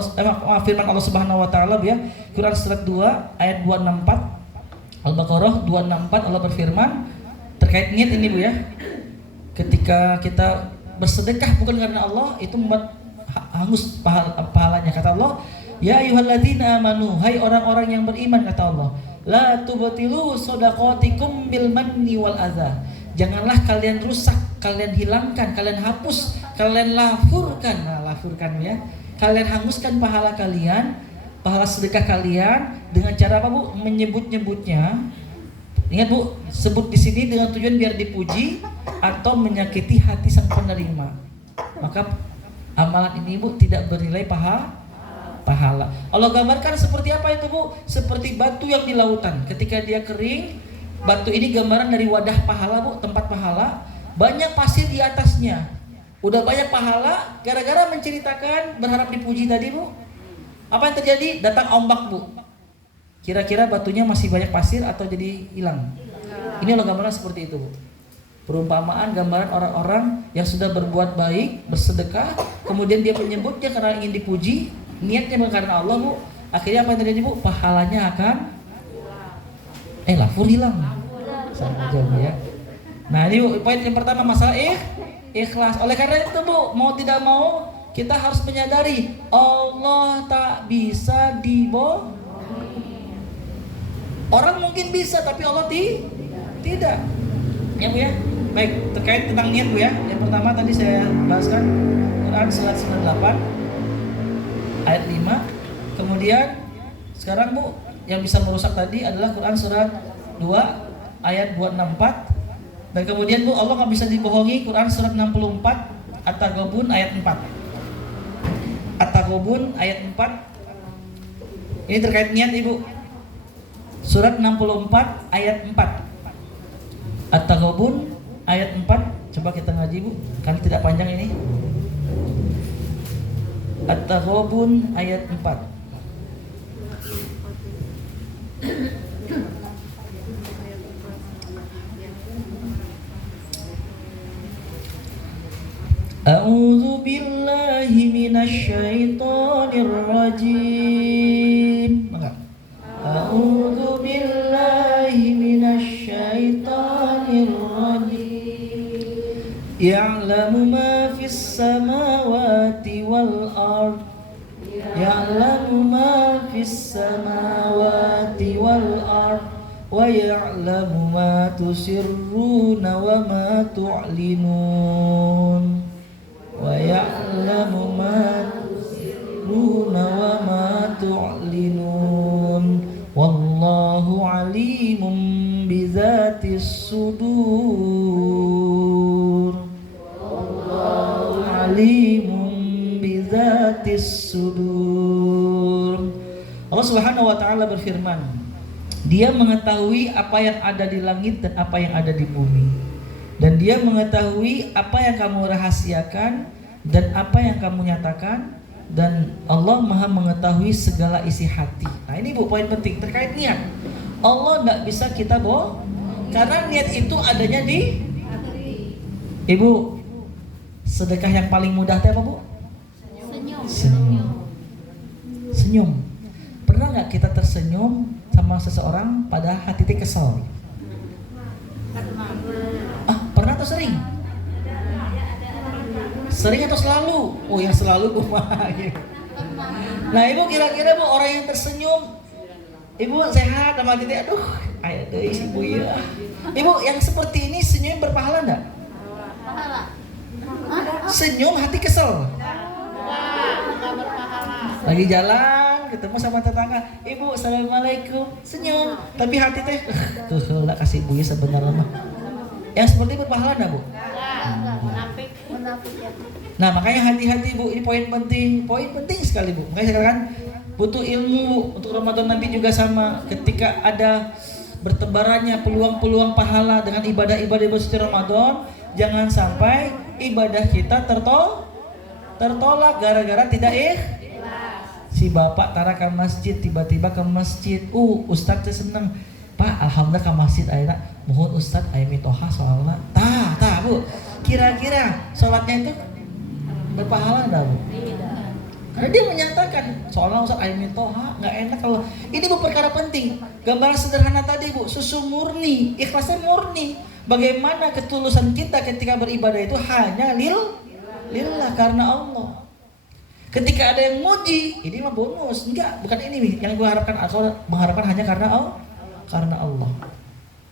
firman Allah Subhanahu wa taala ya. Quran surat 2 ayat 264. Al-Baqarah 264 Allah berfirman terkait niat ini Bu ya. Ketika kita bersedekah bukan karena Allah, itu membuat hangus pahalanya. Kata Allah, ya ayyuhalladzina amanu, hai orang-orang yang beriman, kata Allah, la tubtilu shadaqatikum bil manni wal adza. Janganlah kalian rusak, kalian hilangkan, kalian hapus kalian lafurkan, nah lafurkan ya, kalian hanguskan pahala kalian, pahala sedekah kalian dengan cara apa Bu? Menyebut-nyebutnya. Ingat Bu, sebut di sini dengan tujuan biar dipuji atau menyakiti hati sang penerima. Maka amalan ini Bu tidak bernilai pahala. Allah gambarkan seperti apa itu Bu? Seperti batu yang di lautan. Ketika dia kering, batu ini gambaran dari wadah pahala Bu, tempat pahala. Banyak pasir di atasnya. Udah banyak pahala, gara-gara menceritakan berharap dipuji tadi Bu. Apa yang terjadi? Datang ombak Bu. Kira-kira batunya masih banyak pasir atau jadi hilang? Ini Allah gambaran seperti itu Bu. Perumpamaan gambaran orang-orang yang sudah berbuat baik, bersedekah, kemudian dia menyebutnya karena ingin dipuji, niatnya bukan karena Allah Bu. Akhirnya apa yang terjadi Bu? Pahalanya akan lafur hilang. Sama aja Bu ya. Nah ini Bu, poin yang pertama masalah ikhlas. Oleh karena itu Bu, mau tidak mau kita harus menyadari Allah tak bisa dibohongi. Orang mungkin bisa tapi Allah tidak. Ya Bu ya. Baik, terkait tentang niat Bu ya. Yang pertama tadi saya bahaskan Quran surat 98 ayat 5. Kemudian sekarang Bu, yang bisa merusak tadi adalah Quran surat 2 ayat 264. Dan kemudian Bu, Allah nggak bisa dibohongi, Quran surat 64 At-Taghabun ayat 4. At-Taghabun ayat 4. Ini terkait niat Ibu. Surat 64 ayat 4. At-Taghabun ayat 4. Coba kita ngaji Bu, kan tidak panjang ini. At-Taghabun ayat 4. A'udzu billahi minasy syaithanir rajim. Enggak. A'udzu billahi minasy syaithanir rajim. Ya'lamu ma fis samawati wal ard. Ya'lamu ma fis samawati wal ard. Wa ya'lamu ma tusirruna wa ma tu'linun. Wa ya'lamu ma tusirruna wa ma tu'linun. Wallahu alimun bizatis sudur. Wallahu alimun bizatis sudur. Allah Subhanahu wa taala berfirman, Dia mengetahui apa yang ada di langit dan apa yang ada di bumi. Dan Dia mengetahui apa yang kamu rahasiakan dan apa yang kamu nyatakan. Dan Allah Maha mengetahui segala isi hati. Nah ini Bu poin penting terkait niat. Allah tidak bisa kita bohong, karena niat itu adanya di Ibu. Sedekah yang paling mudah itu apa Bu? Senyum. Pernah nggak kita tersenyum sama seseorang pada hati kita kesel? Pernah atau sering? Sering atau selalu? Oh yang selalu Bu. Nah Ibu kira-kira Bu, orang yang tersenyum, Ibu sehat sama kita, aduh ayo deh Ibu ya. Ibu yang seperti ini senyum berpahala enggak? Senyum hati kesel. Lagi jalan ketemu sama tetangga, Ibu assalamualaikum, senyum, tapi hati teh tuh lah kasih Bu ya sebenarnya mah. Yang seperti itu berpahala enggak Bu? Munafik ya. Nah makanya hati-hati Bu, ini poin penting sekali Bu. Makanya sekarang butuh ilmu untuk Ramadan nanti juga sama. Ketika ada bertebarannya peluang-peluang pahala dengan ibadah-ibadah suci Ramadan, jangan sampai ibadah kita tertolak gara-gara tidak Si bapak tara ke masjid, tiba-tiba ke masjid, ustadz seneng, Pak alhamdulillah ke masjid ayeuna, mohon ustadz aya mitoha soalna. Tah Bu, kira-kira sholatnya itu berpahala enggak Bu? Karena dia menyatakan soalnya ustadz aya mitoha, nggak enak kalau ini Bu perkara penting. Gambaran sederhana tadi Bu, susu murni, ikhlasnya murni. Bagaimana ketulusan kita ketika beribadah itu hanya lillah karena Allah. Ketika ada yang muji, ini mah bonus. Enggak, bukan ini nih yang gue harapkan. Aku mengharapkan hanya karena Allah.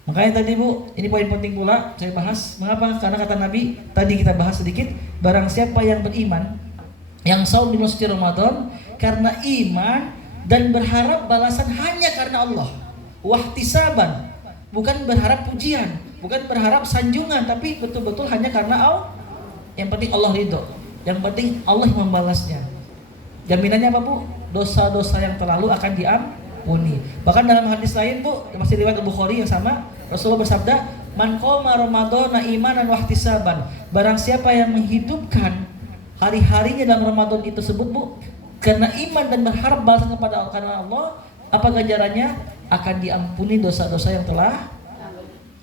Makanya tadi Bu, ini poin penting pula saya bahas. Mengapa? Karena kata Nabi, tadi kita bahas sedikit, barang siapa yang beriman, yang saum di bulan suci Ramadan karena iman dan berharap balasan hanya karena Allah. Wahtisaban, bukan berharap pujian, bukan berharap sanjungan, tapi betul-betul hanya karena Allah. Yang penting Allah ridho, yang penting Allah yang membalasnya. Jaminannya apa Bu? Dosa-dosa yang terlalu akan diampuni. Bahkan dalam hadis lain Bu, masih riwayat Bukhari yang sama, Rasulullah bersabda, "Man qoma ramadhana imanan wahtisaban." Barang siapa yang menghidupkan hari-harinya dalam Ramadan itu tersebut Bu, karena iman dan berharap balasan kepada Allah, apa ganjarannya? Akan diampuni dosa-dosa yang telah.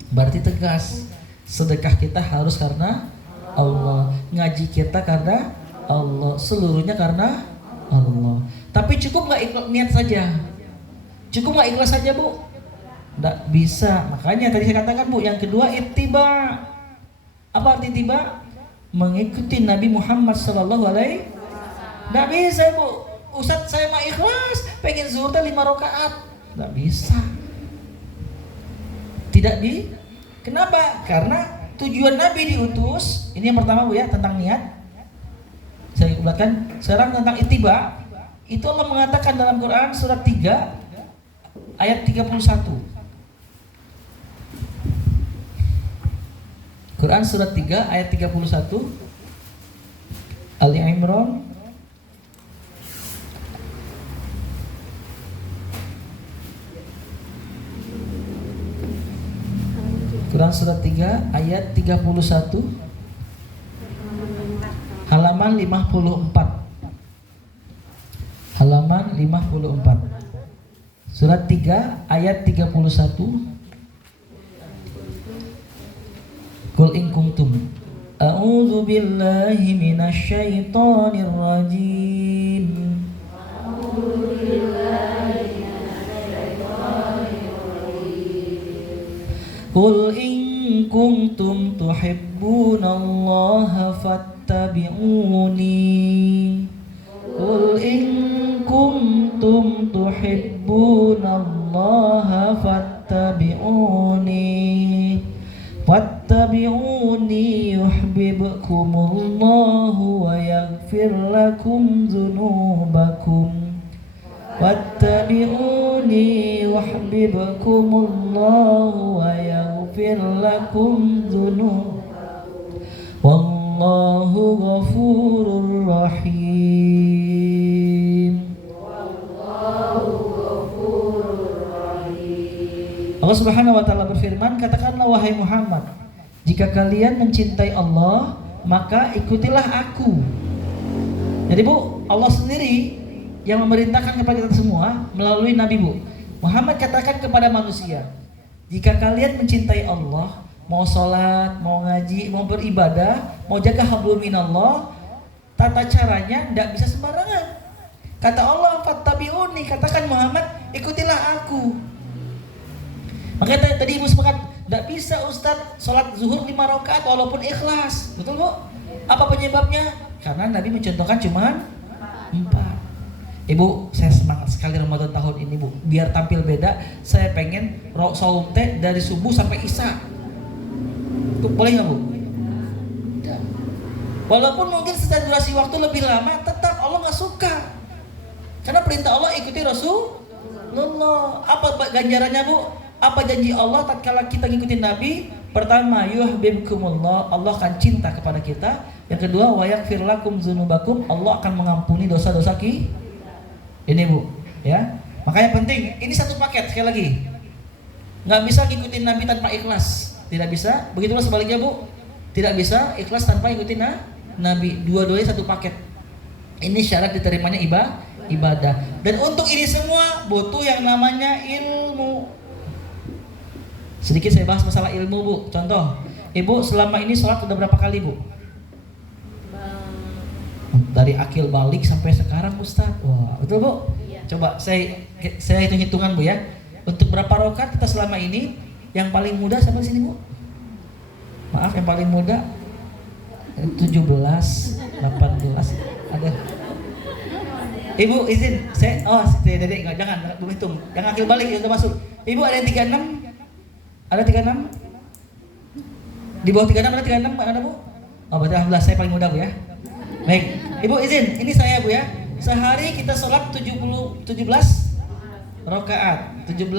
Berarti tegas, sedekah kita harus karena Allah, ngaji kita karena Allah, seluruhnya karena Allah. Tapi cukup nggak ikhlas niat saja? Cukup nggak ikhlas saja Bu? Nggak bisa. Makanya tadi saya katakan Bu, yang kedua ittiba. Apa arti ittiba? Mengikuti Nabi Muhammad Sallallahu Alaihi. Nggak bisa Bu. Ustadz saya mah ikhlas, pengen zuhur 5 rakaat. Nggak bisa. Tidak di. Kenapa? Karena tujuan Nabi diutus. Ini yang pertama Bu ya, tentang niat. Saya ulatkan. Sekarang tentang ittiba. Itu Allah mengatakan dalam Quran surat 3 ayat 31. Quran surat 3 ayat 31. Ali Imran Quran surat 3 ayat 31 halaman 54. Halaman 54. Surat 3 ayat 31. Qul in kuntum a'udzu billahi minasy syaithanir rajim. Qul in kuntum tuhibbunallaha fattabi'uni. Qul in kuntum tuhibbunallaha fattabi'uni. Fattabi'uni yuhibbukumullahu wa yaghfir lakum dzunubakum. Wattabi'uni yuhibbukumullahu wa yaghfir lakum dzunubakum. Wallahu ghafurur rahim. Allah Subhanahu wa taala berfirman, katakanlah wahai Muhammad, jika kalian mencintai Allah, maka ikutilah aku. Jadi Bu, Allah sendiri yang memerintahkan kepada kita semua melalui Nabi Bu. Muhammad katakan kepada manusia, jika kalian mencintai Allah, mau sholat, mau ngaji, mau beribadah, mau jaga hablum minallah, tata caranya tidak bisa sembarangan. Kata Allah, fattabi'uni, katakan Muhammad, ikutilah aku. Makanya tadi Ibu sepakat, tidak bisa Ustadz sholat zuhur 5 rakaat walaupun ikhlas. Betul Bu? Apa penyebabnya? Karena Nabi mencontohkan cuma 4. Ibu, saya semangat sekali Ramadan tahun ini Bu. Biar tampil beda, saya pengen saum teh dari subuh sampai isya. Boleh nggak Bu? Ya. Walaupun mungkin secara durasi waktu lebih lama, tetap Allah nggak suka. Karena perintah Allah ikuti Rasulullah. Apa ganjarannya Bu? Apa janji Allah tatkala kita ngikutin Nabi? Pertama, yuhibbukumullah, Allah akan cinta kepada kita. Yang kedua, wa yaghfir lakum dzunubakum, Allah akan mengampuni dosa-dosa kita. Ini Bu, ya. Makanya penting, ini satu paket sekali lagi. Nggak bisa ngikutin Nabi tanpa ikhlas, tidak bisa. Begitulah sebaliknya Bu, tidak bisa ikhlas tanpa ngikutin Nabi. Dua-duanya satu paket. Ini syarat diterimanya ibadah. Dan untuk ini semua butuh yang namanya ilmu. Sedikit saya bahas masalah ilmu Bu. Contoh, Ibu selama ini sholat udah berapa kali Bu? Dari akil balik sampai sekarang Ustaz. Wah, betul Bu? Iya. Coba saya hitung-hitungan Bu ya. Untuk berapa rakaat kita selama ini? Yang paling muda sampai sini Bu? Maaf, yang paling muda 17, 18 ada. Ibu izin, saya Dedek jangan belum hitung. Yang akil balik itu masuk. Ibu ada yang 36? Ada 36? Di bawah 36 ada 36 ada Bu? Oh berarti alhamdulillah saya paling muda Bu ya. Baik, Ibu izin, ini saya Bu ya. Sehari kita sholat 17 rakaat. 17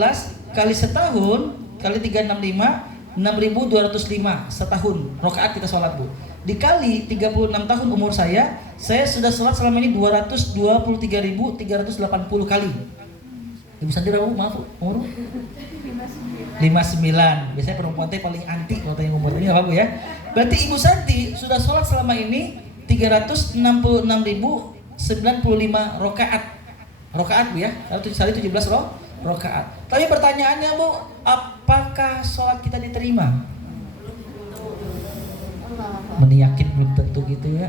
kali setahun kali 365 6.205 setahun rakaat kita sholat Bu. Dikali 36 tahun umur saya sudah sholat selama ini 223.380 kali. Ibu Santi berapa Bu? Maaf Bu, umur? 59. Biasanya perempuan teh paling anti kalau tanya umur ini apa Bu ya. Berarti Ibu Santi sudah sholat selama ini 366.095 rakaat. Rakaat Bu ya. Kalau 17 rakaat. Tapi pertanyaannya Bu, apakah sholat kita diterima? Yakin belum tentu gitu ya.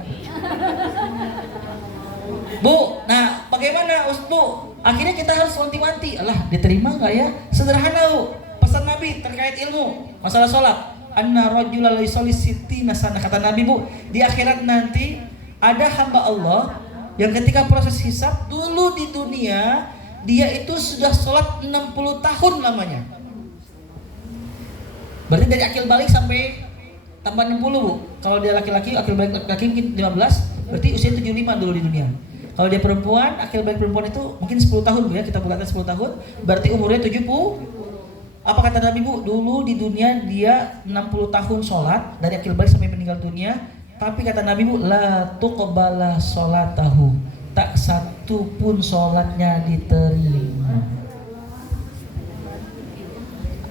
Bu, nah bagaimana Bu? Akhirnya kita harus wanti-wanti. Alah, diterima nggak ya? Sederhana Bu. Pesan Nabi terkait ilmu masalah sholat. Anna rajula la yusalli sittina sana, kata Nabi Bu, di akhirat nanti ada hamba Allah yang ketika proses hisab dulu di dunia dia itu sudah sholat 60 tahun lamanya. Berarti dari akil balik sampai tambah 60 Bu. Kalau dia laki-laki, akil balik laki-laki mungkin 15, berarti usia 75 dulu di dunia. Kalau dia perempuan, akil balik perempuan itu mungkin 10 tahun Bu ya, kita bulatkan 10 tahun, berarti umurnya 70. Apa kata Nabi Bu? Dulu di dunia dia 60 tahun sholat dari akil balik sampai meninggal dunia. Tapi kata Nabi Bu, la tuqbala sholatahu, tak satu pun sholatnya diterima.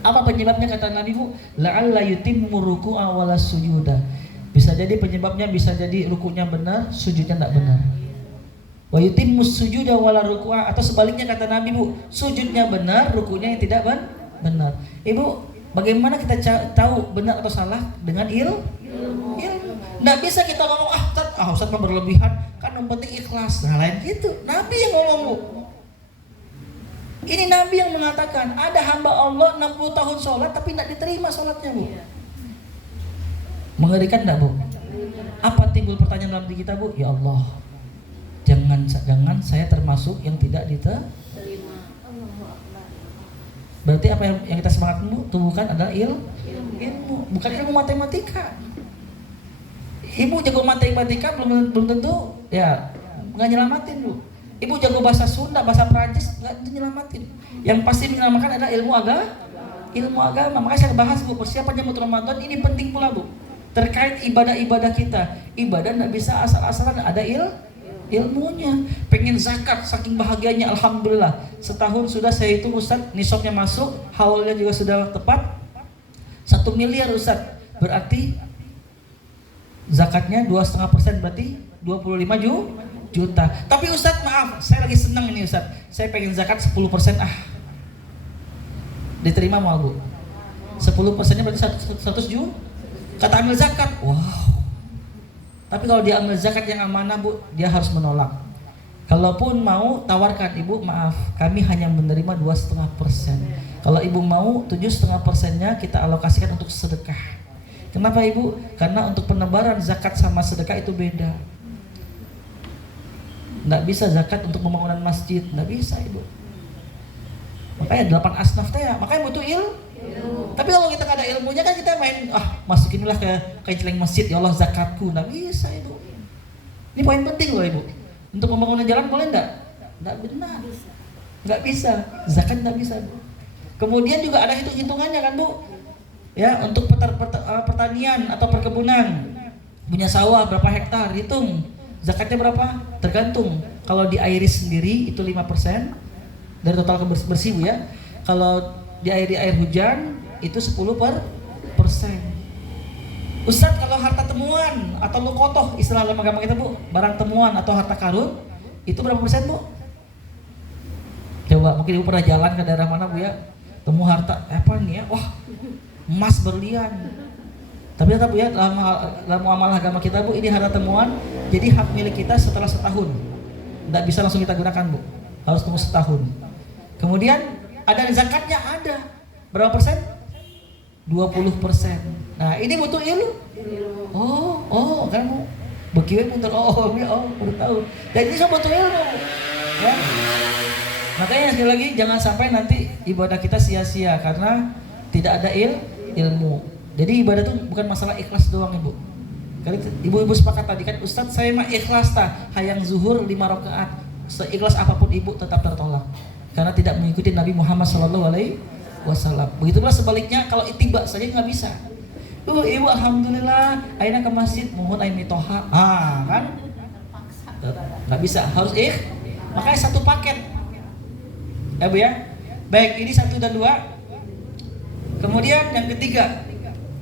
Apa penyebabnya kata Nabi Bu? La'alla yutimmu ruku'a wala sujuda. Bisa jadi penyebabnya, bisa jadi rukunya benar, sujudnya tidak benar. Wa yutimmu sujuda wala ruku'a, atau sebaliknya kata Nabi Bu, sujudnya benar, rukunya yang tidak benar. Ibu, bagaimana kita tahu benar atau salah? Dengan ilmu. Nggak bisa kita ngomong Ustaz mah berlebihan, kan yang penting ikhlas. Nah lain gitu. Nabi yang ngomong Bu. Ini Nabi yang mengatakan ada hamba Allah 60 tahun sholat tapi tidak diterima sholatnya Bu. Mengerikan tidak Bu? Apa timbul pertanyaan dalam diri kita Bu? Ya Allah, jangan saya termasuk yang tidak diterima. Berarti apa yang kita semangat tumbuhkan adalah ilmu, bukan ilmu matematika. Ibu jago matematika belum tentu ya nggak nyelamatin Bu. Ibu jago bahasa Sunda, bahasa Prancis nggak nyelamatin. Yang pasti menyelamatkan adalah ilmu agama. Makanya saya bahas Bu, persiapannya untuk Ramadan ini penting pula Bu. Terkait ibadah-ibadah kita. Ibadah nggak bisa asal-asalan, ada ilmunya. Pengen zakat, saking bahagianya, alhamdulillah. Setahun sudah saya hitung Ustaz, nisabnya masuk, haulnya juga sudah tepat. 1 miliar Ustaz, berarti zakatnya 2,5%, berarti 25 juta. Tapi Ustaz maaf, saya lagi senang ini Ustaz, saya pengen zakat 10%. Diterima mau Bu? 10%-nya berarti 100 juta. Kata ambil zakat, wow. Tapi kalau dia ambil zakat yang amanah Bu, dia harus menolak. Kalaupun mau, tawarkan, Ibu maaf, kami hanya menerima 2,5%. Kalau Ibu mau, 7,5%-nya kita alokasikan untuk sedekah. Kenapa Ibu? Karena untuk penebaran zakat sama sedekah itu beda. Nggak bisa zakat untuk pembangunan masjid, nggak bisa Ibu. Makanya 8 asnaf teh, makanya butuh ilmu. Tapi kalau kita nggak ada ilmunya kan kita main masukinilah ke celeng masjid, ya Allah zakatku, nggak bisa Ibu. Ini poin penting loh Ibu. Untuk pembangunan jalan boleh nggak? Nggak benar, nggak bisa. Zakat nggak bisa Bu. Kemudian juga ada hitung-hitungannya kan Bu. Ya, untuk pertanian atau perkebunan, punya sawah berapa hektar, hitung zakatnya berapa, tergantung. Kalau diairi sendiri itu 5% dari total bersih Bu ya. Kalau diairi air hujan itu 10%. Ustadz, kalau harta temuan atau lukotoh istilah dalam agama kita Bu, barang temuan atau harta karun itu berapa persen Bu? Coba mungkin Ibu pernah jalan ke daerah mana Bu ya, temu harta apa nih ya, wah emas berlian. Tapi tetap Bu ya, dalam amal agama kita Bu, ini harta temuan, jadi hak milik kita setelah setahun. Tidak bisa langsung kita gunakan Bu, harus tunggu setahun. Kemudian ada zakatnya, ada berapa persen? 20%. Nah ini butuh ilmu. Oh kamu begitu untuk baru tahu. Dan ini semua butuh ilmu. Ya. Makanya sekali lagi jangan sampai nanti ibadah kita sia-sia karena tidak ada ilmu. Jadi ibadah itu bukan masalah ikhlas doang ibu. Kali ibu-ibu sepakat tadi kan, Ustadz saya mah ikhlas hayang zuhur 5 rakaat. Seikhlas apapun ibu tetap tertolak karena tidak mengikuti Nabi Muhammad SAW. Begitulah sebaliknya kalau itiba saja nggak bisa. Ibu alhamdulillah akhirnya ke masjid mohon air mitoha. Kan nggak bisa, harus makanya satu paket ya bu ya. Baik, ini 1 dan 2. Kemudian yang ketiga,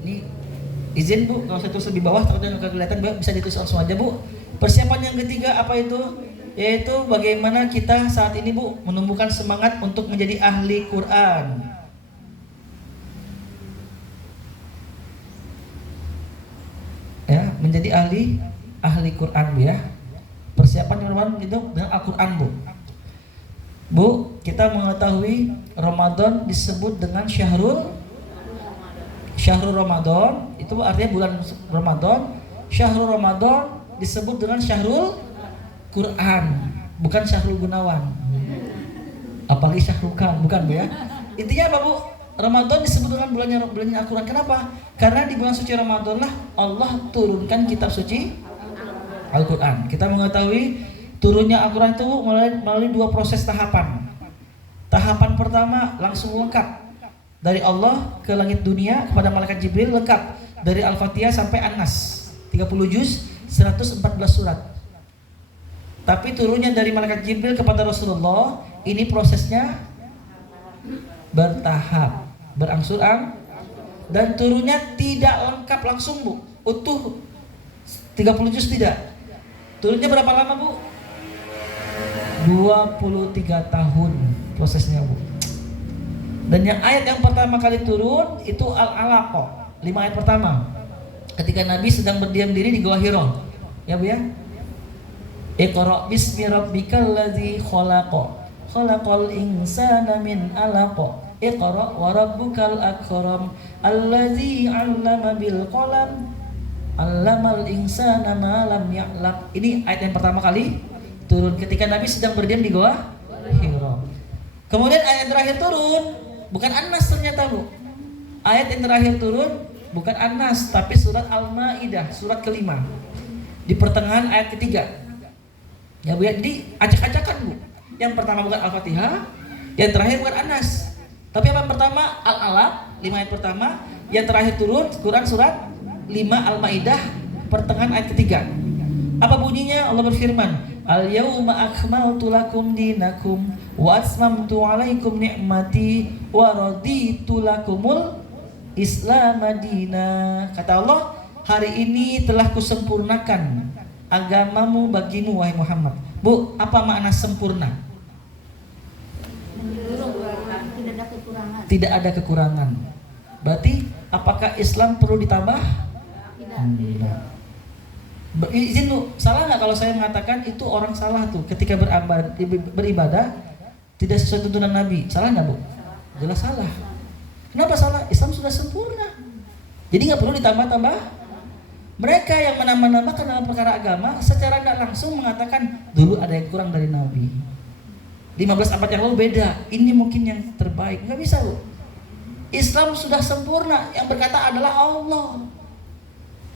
ini izin bu kalau saya tulis di bawah takutnya nggak kelihatan, bisa ditulis langsung aja bu. Persiapan yang ketiga apa itu? Yaitu bagaimana kita saat ini bu menumbuhkan semangat untuk menjadi ahli Quran. Ya, menjadi ahli Quran bu ya. Persiapan yang pertama itu dengan Al-Quran bu. Bu, kita mengetahui Ramadan disebut dengan Syahrul Ramadan, itu artinya bulan Ramadan. Syahrul Ramadan disebut dengan Syahrul Quran, bukan Syahrul Gunawan. Apalagi Syahrul Khan, bukan bu ya. Intinya apa bu? Ramadan disebut dengan bulannya Al-Quran. Kenapa? Karena di bulan suci Ramadan lah Allah turunkan kitab suci Al-Quran. Kita mengetahui turunnya Al-Quran itu melalui 2 proses tahapan. Tahapan pertama langsung lengkap dari Allah ke langit dunia kepada malaikat Jibril, lengkap dari Al-Fatihah sampai An-Nas, 30 juz, 114 surat. Tapi turunnya dari malaikat Jibril kepada Rasulullah, ini prosesnya bertahap, berangsur-angsur, dan turunnya tidak lengkap langsung bu, utuh 30 juz tidak. Turunnya berapa lama bu? 23 tahun prosesnya bu. Dan yang ayat yang pertama kali turun itu Al-Alaqah, 5 ayat pertama. Ketika Nabi sedang berdiam diri di Gua Hira. Ya bu ya. Iqra bismi rabbikal ladzi khalaqa. Khalaqal insana min 'alaq. Iqra wa rabbukal akram alladzi 'allama bil qalam. 'Allamal insana ma lam ya'lam. Ini ayat yang pertama kali turun ketika Nabi sedang berdiam di Gua Hira. Kemudian ayat yang terakhir turun bukan An-Nas ternyata bu. Ayat yang terakhir turun bukan An-Nas tapi surat Al-Maidah, surat kelima. Di pertengahan ayat ketiga. Ya bu ya, jadi acak-acakan bu. Yang pertama bukan Al-Fatihah, yang terakhir bukan An-Nas. Tapi yang pertama Al-Alaq, 5 ayat pertama, yang terakhir turun Quran surat 5 Al-Maidah, pertengahan ayat ketiga. Apa bunyinya? Allah berfirman, Al-yawma akmaltu lakum dinakum wa atmamtu alaikum ni'mati wa raditu lakumul Islam madina. Kata Allah, hari ini telah kusempurnakan agamamu bagimu wahai Muhammad. Bu, apa makna sempurna? Tidak ada kekurangan. Berarti apakah Islam perlu ditambah? Tidak. Izin bu, salah nggak kalau saya mengatakan itu orang salah tuh ketika beribadah tidak sesuai tuntunan Nabi? Salah nggak bu? Jelas salah. Kenapa salah? Islam sudah sempurna. Jadi nggak perlu ditambah-tambah. Mereka yang menambah-nambahkan dalam perkara agama secara nggak langsung mengatakan dulu ada yang kurang dari Nabi. 15 abad yang lalu beda. Ini mungkin yang terbaik. Nggak bisa bu. Islam sudah sempurna. Yang berkata adalah Allah.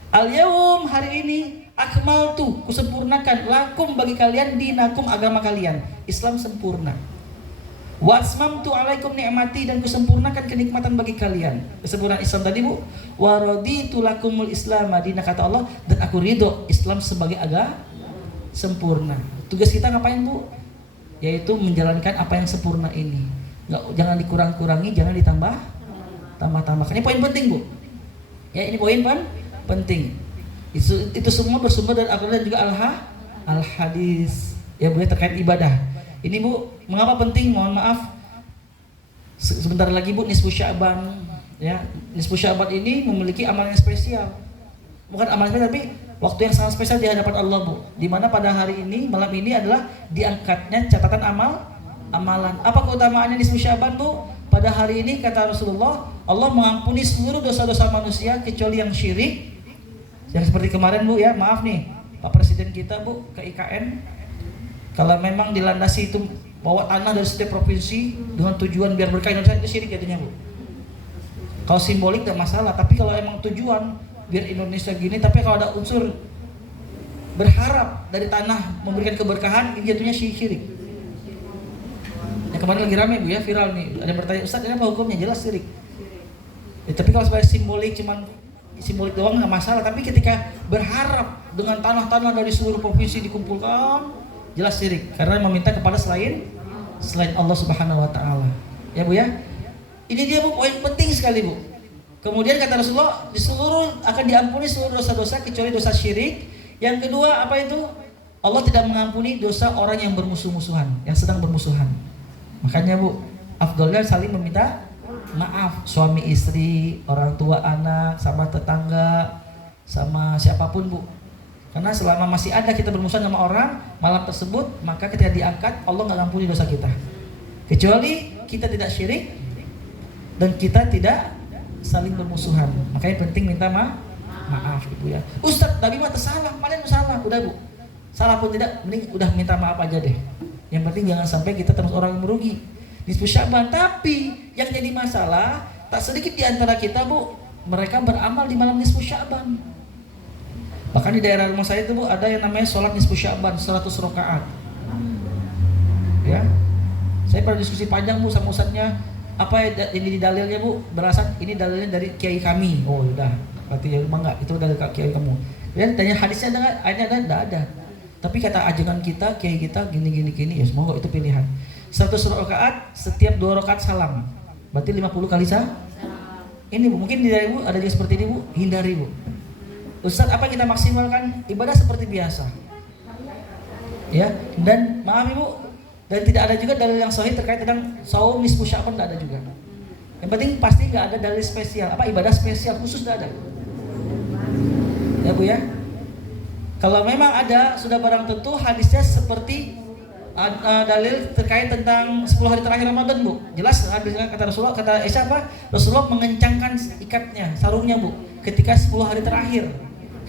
Al-yawm, hari ini akmaltu, kusempurnakan lakum bagi kalian dinakum, agama kalian. Islam sempurna. Wa atmamtu alaikum ni'mati, dan kusempurnakan kenikmatan bagi kalian. Kesempurnaan Islam tadi bu. Wa raditu lakumul Islam madina, kata Allah, dan aku ridho Islam sebagai agama sempurna. Tugas kita ngapain bu? Yaitu menjalankan apa yang sempurna ini. Jangan dikurang-kurangi, jangan ditambah-tambahkan. Ini poin penting bu. Ya, ini poin penting. Itu semua bersumber dari Al-Quran dan juga Al-Hadis. Ya bu, terkait ibadah. Ini bu, mengapa penting? Mohon maaf. Sebentar lagi bu, nisfu Sya'ban. Ya, nisfu Sya'ban ini memiliki amalan yang spesial. Bukan amalan spesial, tapi waktu yang sangat spesial di hadapan Allah bu. Dimana pada hari ini, malam ini adalah diangkatnya catatan amalan. Apa keutamaannya nisfu Sya'ban bu? Pada hari ini kata Rasulullah, Allah mengampuni seluruh dosa-dosa manusia kecuali yang syirik. Yang seperti kemarin bu ya, maaf nih Pak Presiden kita bu ke IKN, kalau memang dilandasi itu bawa tanah dari setiap provinsi dengan tujuan biar berkah Indonesia, itu syirik jadinya bu. Kalau simbolik tidak masalah, tapi kalau emang tujuan biar Indonesia gini, tapi kalau ada unsur berharap dari tanah memberikan keberkahan, ini jatuhnya syirik. Yang kemarin lagi rame Bu ya, viral nih. Ada yang bertanya, Ustaz ini apa hukumnya? Jelas syirik. Ya, tapi kalau sebagai simbolik, cuman simbolik doang nggak masalah. Tapi ketika berharap dengan tanah-tanah dari seluruh provinsi dikumpulkan, jelas syirik. Karena meminta kepada selain Allah Subhanahu Wa Taala. Ya Bu ya. Ini dia Bu, poin penting sekali Bu. Kemudian kata Rasulullah, di seluruh akan diampuni seluruh dosa-dosa kecuali dosa syirik. Yang kedua apa itu? Allah tidak mengampuni dosa orang yang bermusuh-musuhan, yang sedang bermusuhan. Makanya Bu, afdolnya saling meminta maaf, suami istri, orang tua anak, sama tetangga, sama siapapun Bu. Karena selama masih ada kita bermusuhan sama orang, malam tersebut, maka ketika diangkat Allah nggak ngampuni dosa kita. Kecuali kita tidak syirik dan kita tidak saling bermusuhan. Makanya penting minta maaf Ibu ya. Ustaz tadi mah salah, kalian salah, udah Bu. Salah pun tidak, mending udah minta maaf aja deh. Yang penting jangan sampai kita terus orang yang merugi. Nisfu Sya'ban, tapi yang jadi masalah tak sedikit di antara kita Bu, mereka beramal di malam nisfu Sya'ban. Bahkan di daerah rumah saya itu Bu, ada yang namanya sholat nisfu Sya'ban 100 rakaat. Ya. Saya pernah diskusi panjang Bu sama ustadznya. Apa ini dalilnya Bu? Berasal ini dalilnya dari kiai kami. Oh udah, berarti ya memang enggak, itu dalil kiai kamu. Dan tanya hadisnya ada enggak? Ayatnya ada? Enggak ada. Tapi kata ajaran kita, kiai kita gini ya semoga itu pilihan. 100 rakaat setiap 2 rakaat salam. Berarti 50 kali ini Bu, mungkin di daerah Bu ada juga seperti ini Bu, hindari Bu. Ustaz, apa kita maksimalkan ibadah seperti biasa. Ya, dan maaf Ibu, dan tidak ada juga dalil yang sahih terkait tentang saum nisfu Sya'ban, tidak ada juga. Yang penting pasti nggak ada dalil spesial, apa ibadah spesial khusus tidak ada. Ya Bu ya. Kalau memang ada, sudah barang tentu hadisnya seperti dalil terkait tentang 10 hari terakhir Ramadan Bu. Jelas hadisnya kata Rasulullah, kata Aisyah apa? Rasulullah mengencangkan ikatnya, sarungnya Bu, ketika 10 hari terakhir.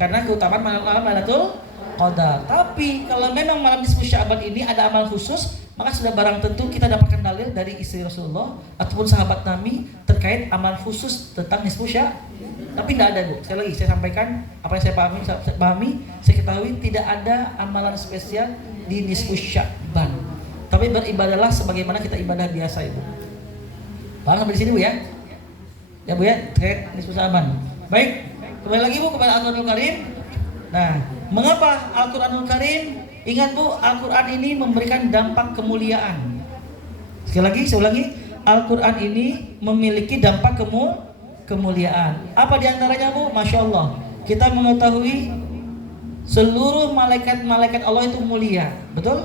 Karena keutamaan malam Lailatul Qadar. Tapi kalau memang malam nisfu Sya'ban ini ada amal khusus, maka sudah barang tentu kita dapatkan dalil dari istri Rasulullah ataupun sahabat Nabi terkait amal khusus tentang nisfu Sya'ban. Tapi tidak ada Bu. Sekali lagi saya sampaikan apa yang saya pahami, saya ketahui tidak ada amalan spesial di nisfu Sya'ban. Tapi beribadahlah sebagaimana kita ibadah biasa Ibu. Paham sampai di sini Bu ya? Ya Bu ya, terkait nisfu Sya'ban. Baik, kembali lagi Bu kepada Al-Qur'anul Karim. Nah, mengapa Al-Qur'anul Karim? Ingat Bu, Al-Quran ini memberikan dampak kemuliaan. Sekali lagi, saya ulangi, Al-Quran ini memiliki dampak kemuliaan. Apa diantaranya Bu? Masya Allah, kita mengetahui seluruh malaikat-malaikat Allah itu mulia, betul?